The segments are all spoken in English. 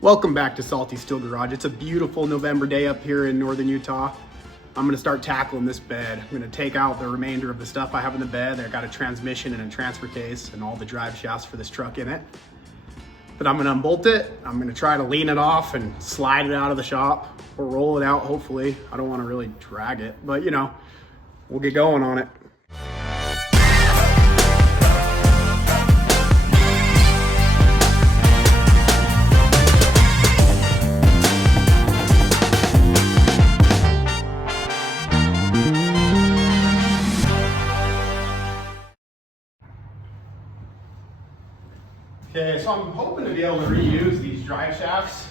Welcome back to Salty Steel Garage. It's a beautiful November day up here in northern Utah. I'm gonna start tackling this bed. I'm gonna take out the remainder of the stuff I have in the bed. I got a transmission and a transfer case and all the drive shafts for this truck in it. But I'm gonna unbolt it. I'm gonna try to lean it off and slide it out of the shop or roll it out, hopefully. I don't wanna really drag it, but you know, we'll get going on it. Okay, so I'm hoping to be able to reuse these drive shafts.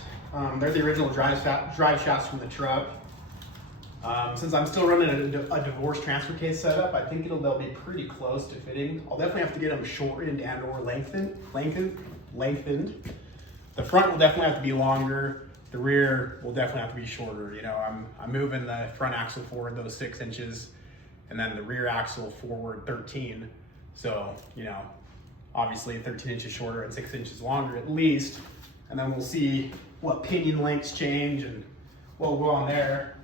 They're the original drive shafts from the truck. Since I'm still running a divorce transfer case setup, I think they'll be pretty close to fitting. I'll definitely have to get them shortened and or lengthened. The front will definitely have to be longer. The rear will definitely have to be shorter. You know, I'm moving the front axle forward those 6 inches, and then the rear axle forward 13. So, you know, obviously 13 inches shorter and 6 inches longer at least. And then we'll see what pinion lengths change and what will go on there.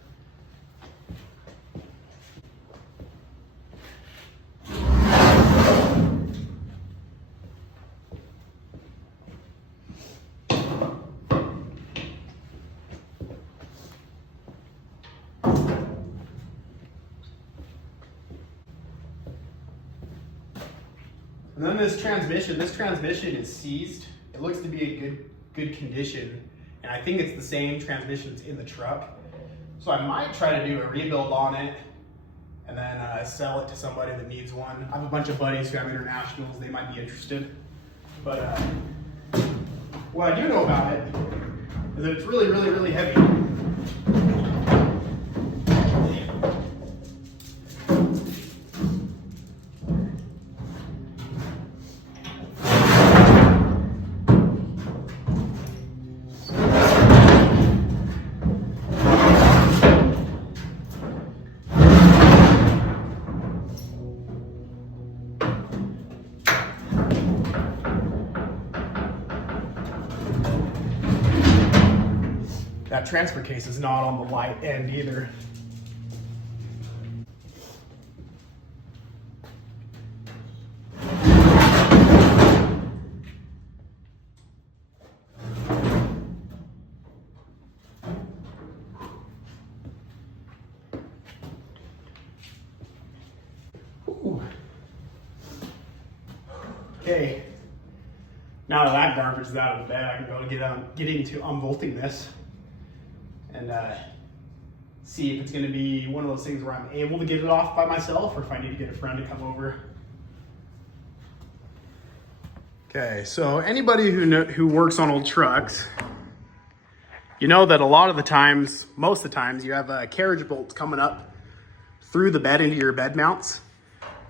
And then this transmission is seized. It looks to be a good condition. And I think it's the same transmission that's in the truck. So I might try to do a rebuild on it and then sell it to somebody that needs one. I have a bunch of buddies who have internationals, they might be interested. But what I do know about it is that it's really, really, really heavy. That transfer case is not on the light end either. Ooh. Okay, now that garbage is out of the bed, I can go get into unbolting this and see if it's going to be one of those things where I'm able to get it off by myself or if I need to get a friend to come over. Okay, so anybody who works on old trucks, you know that a lot of the times, most of the times, you have carriage bolts coming up through the bed into your bed mounts.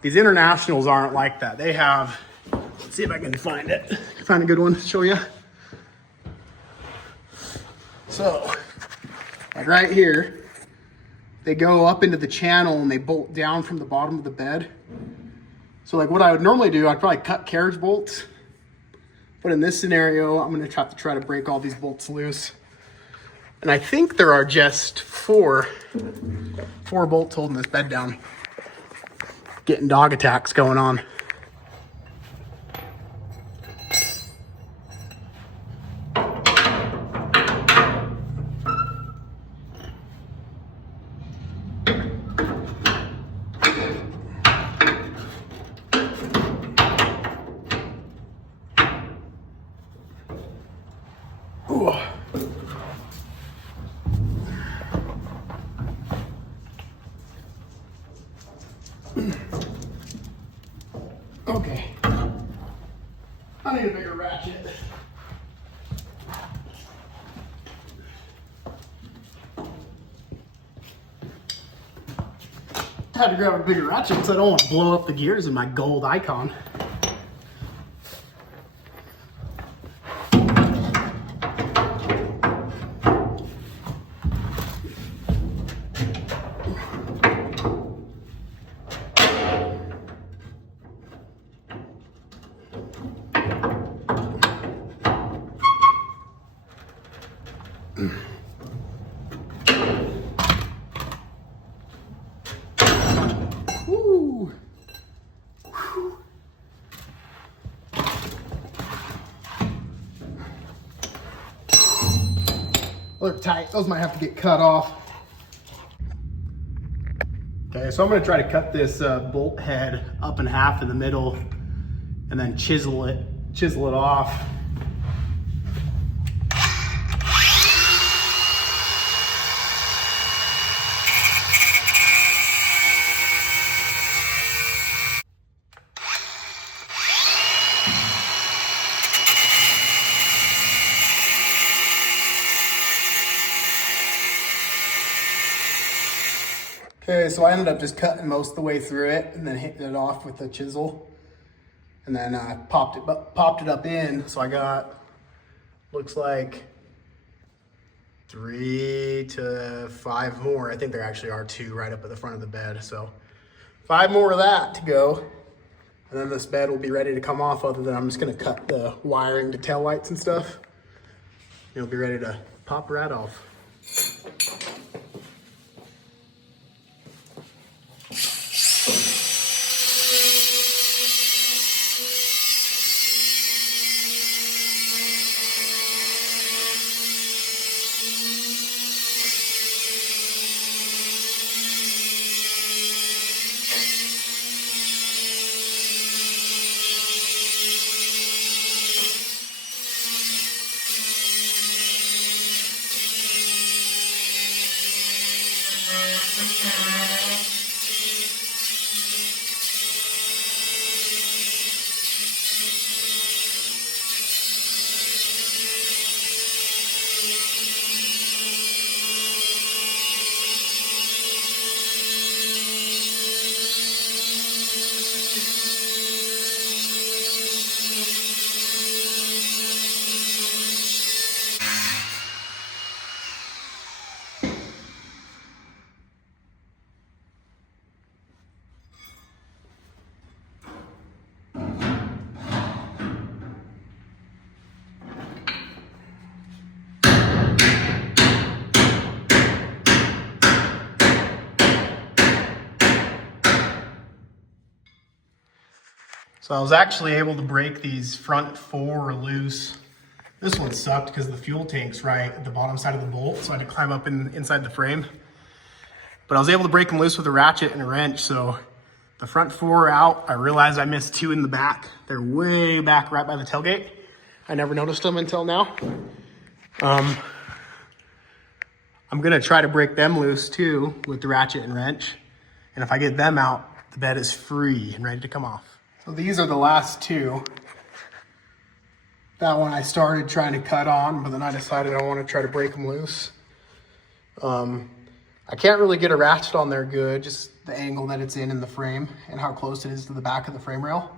These Internationals aren't like that. They have, let's see if I can find it. Find a good one to show you. So, like right here, they go up into the channel and they bolt down from the bottom of the bed. So like what I would normally do, I'd probably cut carriage bolts. But in this scenario, I'm gonna have to try to break all these bolts loose. And I think there are just four bolts holding this bed down. Getting dog attacks going on. Ooh. Okay. I need a bigger ratchet. I had to grab a bigger ratchet because I don't want to blow up the gears in my gold Icon. Woo. Look tight, those might have to get cut off. Okay, so I'm gonna try to cut this bolt head up in half in the middle and then chisel it off. Okay, so I ended up just cutting most of the way through it and then hitting it off with the chisel. And then I popped it up in. So I got, looks like 3 to 5 more. I think there actually are 2 right up at the front of the bed. So 5 more of that to go. And then this bed will be ready to come off, other than I'm just gonna cut the wiring to tail lights and stuff. It'll be ready to pop right off. So I was actually able to break these front 4 loose. This one sucked because the fuel tank's right at the bottom side of the bolt, so I had to climb up inside the frame. But I was able to break them loose with a ratchet and a wrench, so the front 4 are out. I realized I missed 2 in the back. They're way back right by the tailgate. I never noticed them until now. I'm gonna try to break them loose too with the ratchet and wrench. And if I get them out, the bed is free and ready to come off. So these are the last 2. That one I started trying to cut on, but then I decided I want to try to break them loose. I can't really get a ratchet on there good, just the angle that it's in the frame and how close it is to the back of the frame rail.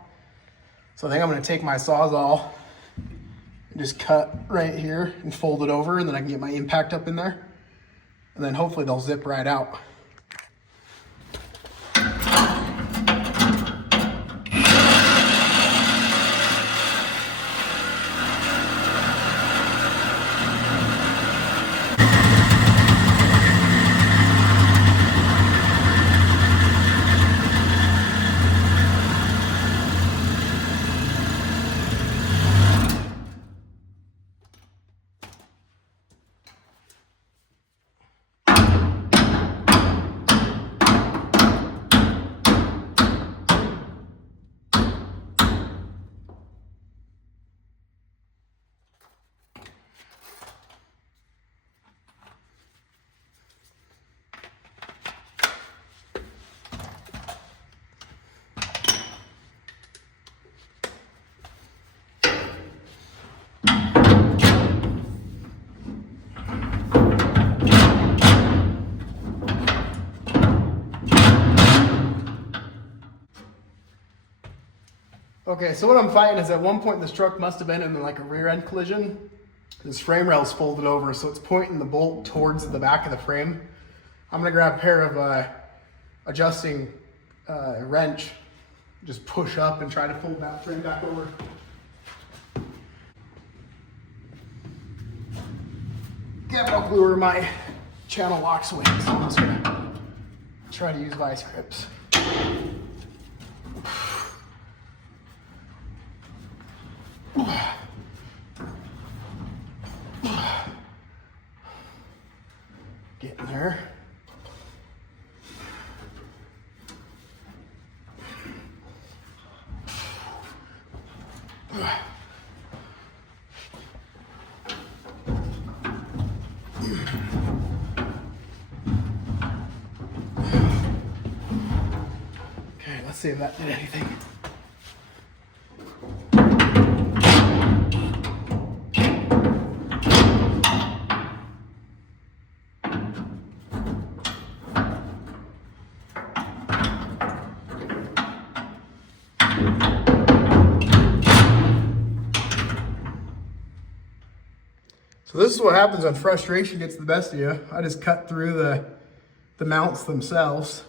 So I think I'm going to take my Sawzall and just cut right here and fold it over, and then I can get my impact up in there. And then hopefully they'll zip right out. Okay, so what I'm fighting is at one point this truck must have been in like a rear end collision. This frame rail's folded over, so it's pointing the bolt towards the back of the frame. I'm gonna grab a pair of adjusting wrench, just push up and try to fold that frame back over. got no clue where my channel locks went, so I'm just gonna try to use vice grips. Getting there. Okay, let's see if that did anything. So this is what happens when frustration gets the best of you. I just cut through the mounts themselves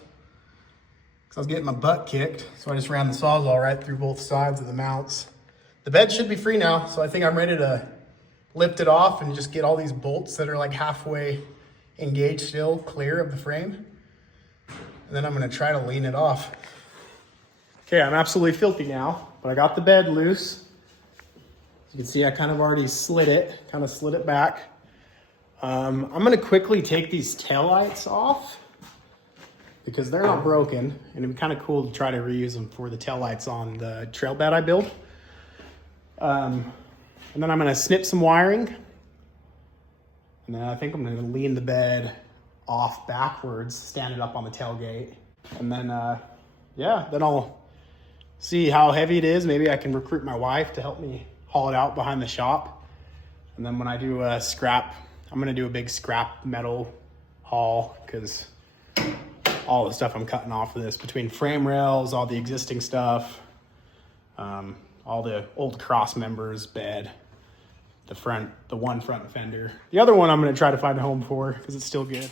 because I was getting my butt kicked. So I just ran the Sawzall right through both sides of the mounts. The bed should be free now, so I think I'm ready to lift it off and just get all these bolts that are like halfway engaged still clear of the frame. And then I'm gonna try to lean it off. Okay, I'm absolutely filthy now, but I got the bed loose. You can see I kind of already slid it back. I'm gonna quickly take these taillights off because they're not broken, and it'd be kind of cool to try to reuse them for the taillights on the trail bed I built. And then I'm gonna snip some wiring, and then I think I'm gonna lean the bed off backwards, stand it up on the tailgate, and then yeah, then I'll see how heavy it is. Maybe I can recruit my wife to help me haul it out behind the shop. And then when I do a scrap, I'm gonna do a big scrap metal haul because all the stuff I'm cutting off of this, between frame rails, all the existing stuff, all the old cross members, bed, the one front fender. The other one I'm gonna try to find a home for because it's still good.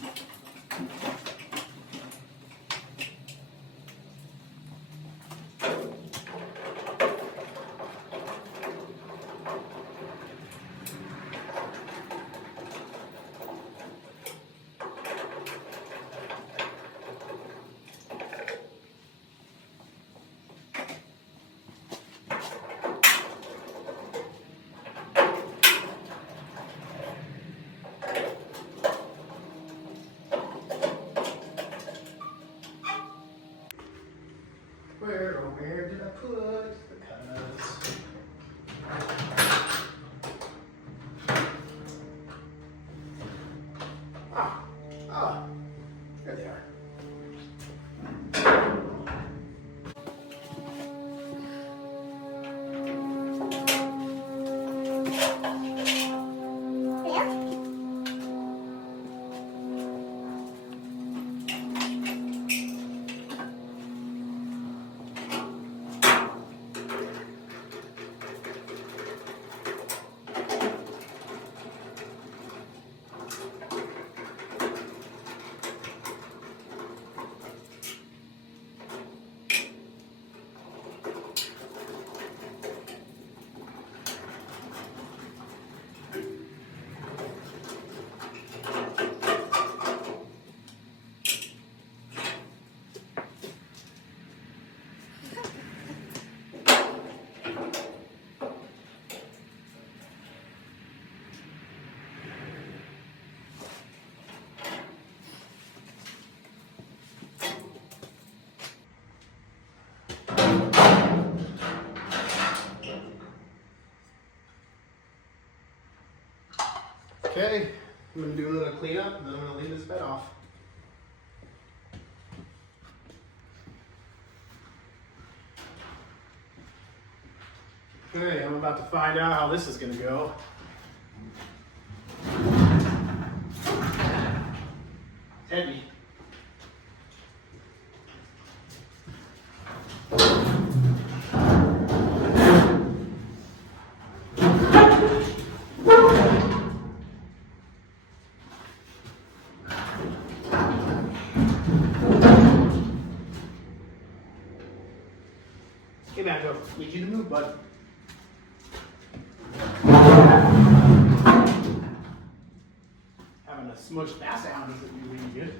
Where did I put the cutters? There they are. Okay, I'm gonna do a little cleanup and then I'm gonna leave this bed off. Okay, I'm about to find out how this is gonna go. Heavy. Hey, Banjo, need you to move, bud. smushed that sound doesn't do any good.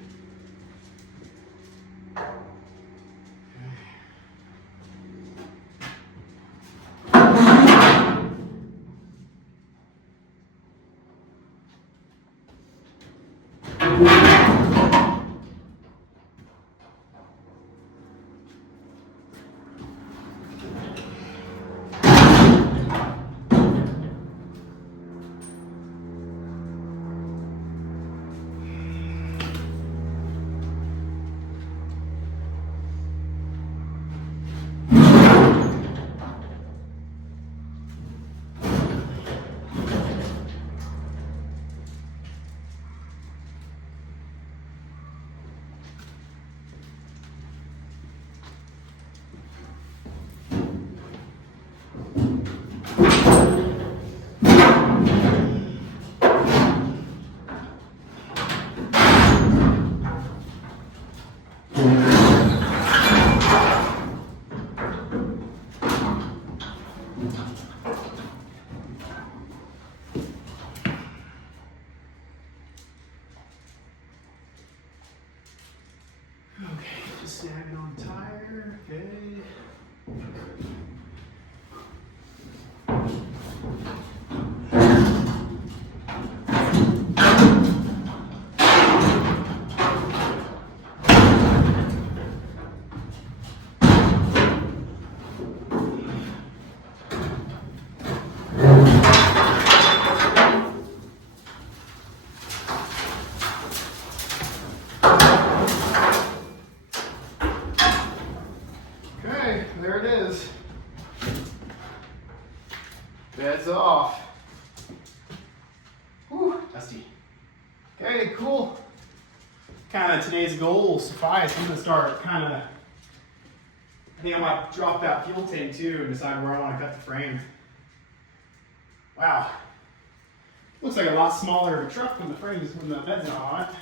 Okay, just snag it on the tire. Okay. Okay, there it is. Bed's off. Whew, dusty. Okay, cool. Kind of today's goal suffice. I'm gonna start I think I might drop that fuel tank too and decide where I want to cut the frame. Wow. Looks like a lot smaller of a truck when the bed's not on it.